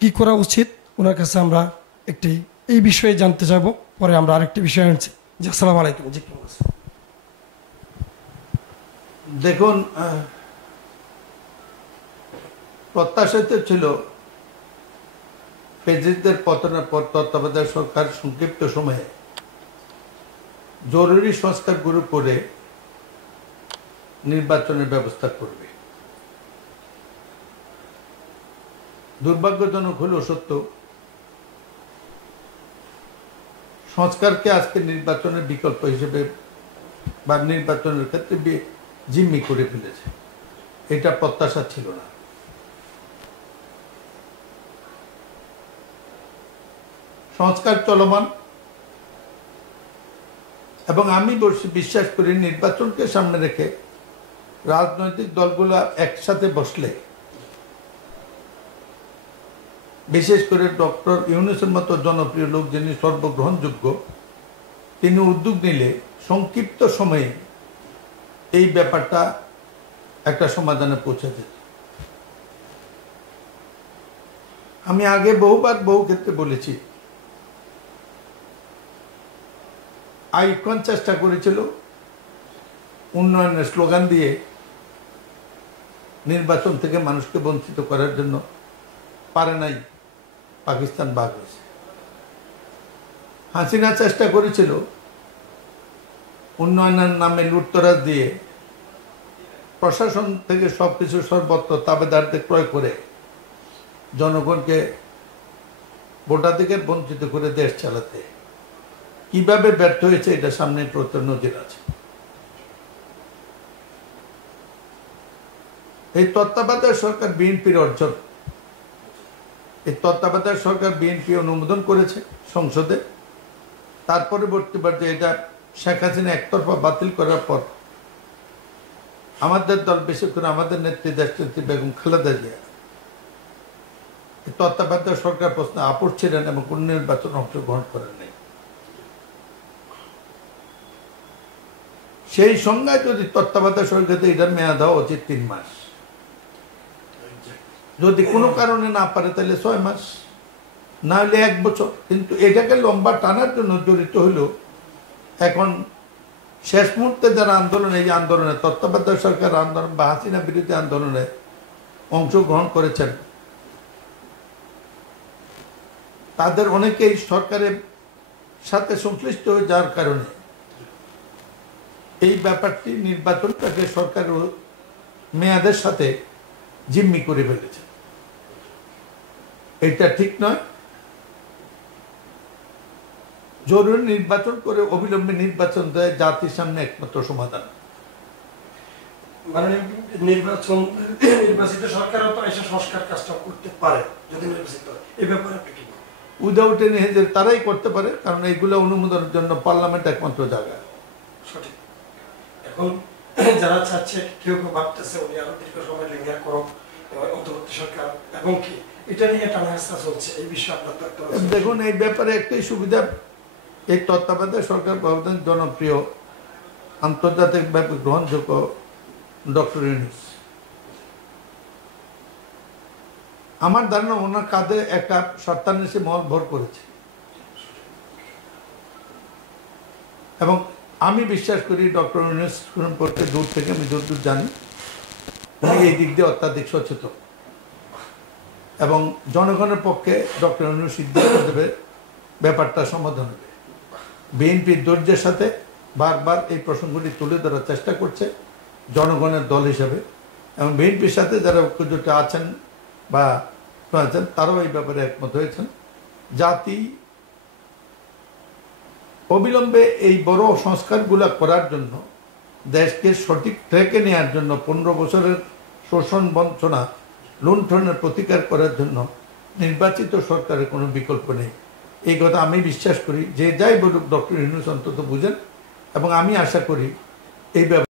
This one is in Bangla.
কি করা উচিত ওনার কাছে আমরা একটি এই বিষয়ে জানতে যাব। পরে আমরা আরেকটি বিষয় আনছি। জি, আসসালামু আলাইকুম। জি, দেখুন, প্রত্যাশিত ছিল ফেজিসদের পতনের পর তত্ত্বাবধায়ক সরকার সংক্ষিপ্ত সময়ে জরুরি সংস্কারগুলো করে নির্বাচনের ব্যবস্থা করবে। দুর্ভাগ্যজনক হলেও সত্য, সংস্কারকে আজকে নির্বাচনের বিকল্প হিসেবে বা নির্বাচনের ক্ষেত্রে জিম্মি করে ফেলেছে। এটা প্রত্যাশা ছিল না। সংস্কার চলমান এবং আমি বিশ্বাস করি নির্বাচনকে সামনে রেখে রাজনৈতিক দলগুলো একসাথে বসলে, বিশেষ করে ডক্টর ইউনূসের মতো জনপ্রিয় লোক যিনি সর্বগ্রহণযোগ্য, তিনি উদ্যোগ নিলে সংক্ষিপ্ত সময়ে এই ব্যাপারটা একটা সমাধানে পৌঁছে যেত। আমি আগে বহুবার বহু ক্ষেত্রে বলেছি, আইকন চেষ্টা করেছিল উন্নয়নের স্লোগান দিয়ে নির্বাচন থেকে মানুষকে বঞ্চিত করার জন্য, পারে নাই, পাকিস্তান বাগ হয়েছে। হাসিনা চেষ্টা করেছিল উন্নয়নের নামে লুটতরাজ দিয়ে প্রশাসন থেকে সবকিছু সর্বত্র তাবেদারদের ক্রয় করে জনগণকে ভোটাধিকার বঞ্চিত করে দেশ চালাতে। কিভাবে ব্যর্থ হয়েছে এটা সামনে প্রত্যেক নজির আছে। এই তত্ত্বাবধায়ক সরকার বিএনপির অর্জন। এই তত্ত্বাবধায়ক সরকার বিএনপি অনুমোদন করেছে সংসদে। তার পরবর্তী পর্যায়ে এটা শেখ হাসিনা একতরফা বাতিল করার পর আমাদের দল, বিশেষ করে আমাদের নেত্রী দেশনেত্রী বেগম খালেদা জিয়া তত্ত্বাবধায়ক সরকার প্রশ্নে আপোষ ছিলেন এবং কোন নির্বাচনে অংশগ্রহণ করেন নাই। সেই সংজ্ঞায় যদি তত্ত্বাবধায়ক সরকারকে এটার মেয়াদ দেওয়া উচিত 3 মাস, যদি কোনো কারণে না পারে তাহলে 6 মাস, না হলে 1 বছর। কিন্তু এটাকে লম্বা টানার জন্য জড়িত হইল এখন শেষ মুহূর্তে যারা আন্দোলনে, এই আন্দোলনে তত্ত্বাবধায়ক সরকার আন্দোলন বা হাসিনা বিরোধী আন্দোলনে অংশগ্রহণ করেছেন, তাদের অনেকেই সরকারের সাথে সংশ্লিষ্ট হয়ে যাওয়ার কারণে এই ব্যাপারটি নির্বাচনটাকে সরকারের মেয়াদের সাথে জিম্মি করে ফেলেছে। এটা ঠিক নয়। জরুরি নির্বাচন করে অবিলম্বে নির্বাচন দেয় জাতির সামনে একমাত্র সমাধান। মানে নির্বাচিত সরকারও তো এসে সংস্কার কাজটা করতে পারে যদি নির্বাচিত হয়। এই ব্যাপারে আপনি কি বলেন? উইদাউট এনি হেজের তারাই করতে পারে, কারণ এইগুলো অনুমোদনের জন্য পার্লামেন্ট একমাত্র জায়গা। সঠিক। এখন যারা চাচ্ছে, কেউ কেউ ভাবতেছে উনি আরো দীর্ঘ সময় লিঙ্গা করো অন্তর্বর্তী সরকার, এবং কি এটা নিয়ে টানাহেঁচড়া চলছে, এই বিষয়ে আপনার দেখুন, এই ব্যাপারে একটাই সুবিধা, এই তত্ত্বাবধায়ক সরকার ব্যবধান জনপ্রিয়, আন্তর্জাতিকভাবে গ্রহণযোগ্য ডক্টর ইউনূস। আমার ধারণা ওনার কাঁধে একটা সত্যান্বেষী মহল ভর করেছে, এবং আমি বিশ্বাস করি ডক্টর ইউনূস সম্পর্কে দূর থেকে আমি দূর জানি, উনি এই দিক দিয়ে অত্যাধিক সচেতন এবং জনগণের পক্ষে ডক্টর ইউনূস সিদ্ধান্ত দেবে, ব্যাপারটা সমাধান হবে। বিএনপির ধৈর্যের সাথে বারবার এই প্রসঙ্গটি তুলে ধরার চেষ্টা করছে জনগণের দল হিসাবে, এবং বিএনপির সাথে যারা ঐক্যজোটে আছেন বা আছেন তারাও এই ব্যাপারে একমত হয়েছেন। জাতি অবিলম্বে এই বড় সংস্কারগুলো করার জন্য, দেশকে সঠিক ট্র্যাকে নেওয়ার জন্য, 15 বছরের শোষণ বঞ্চনা লুণ্ঠনের প্রতিকার করার জন্য নির্বাচিত সরকারের কোনো বিকল্প নেই। এই কথা আমি বিশ্বাস করি। যে যাই বলুক ডক্টর ইউনূস অন্তত বুঝেন, এবং আমি আশা করি এই ব্যাপারে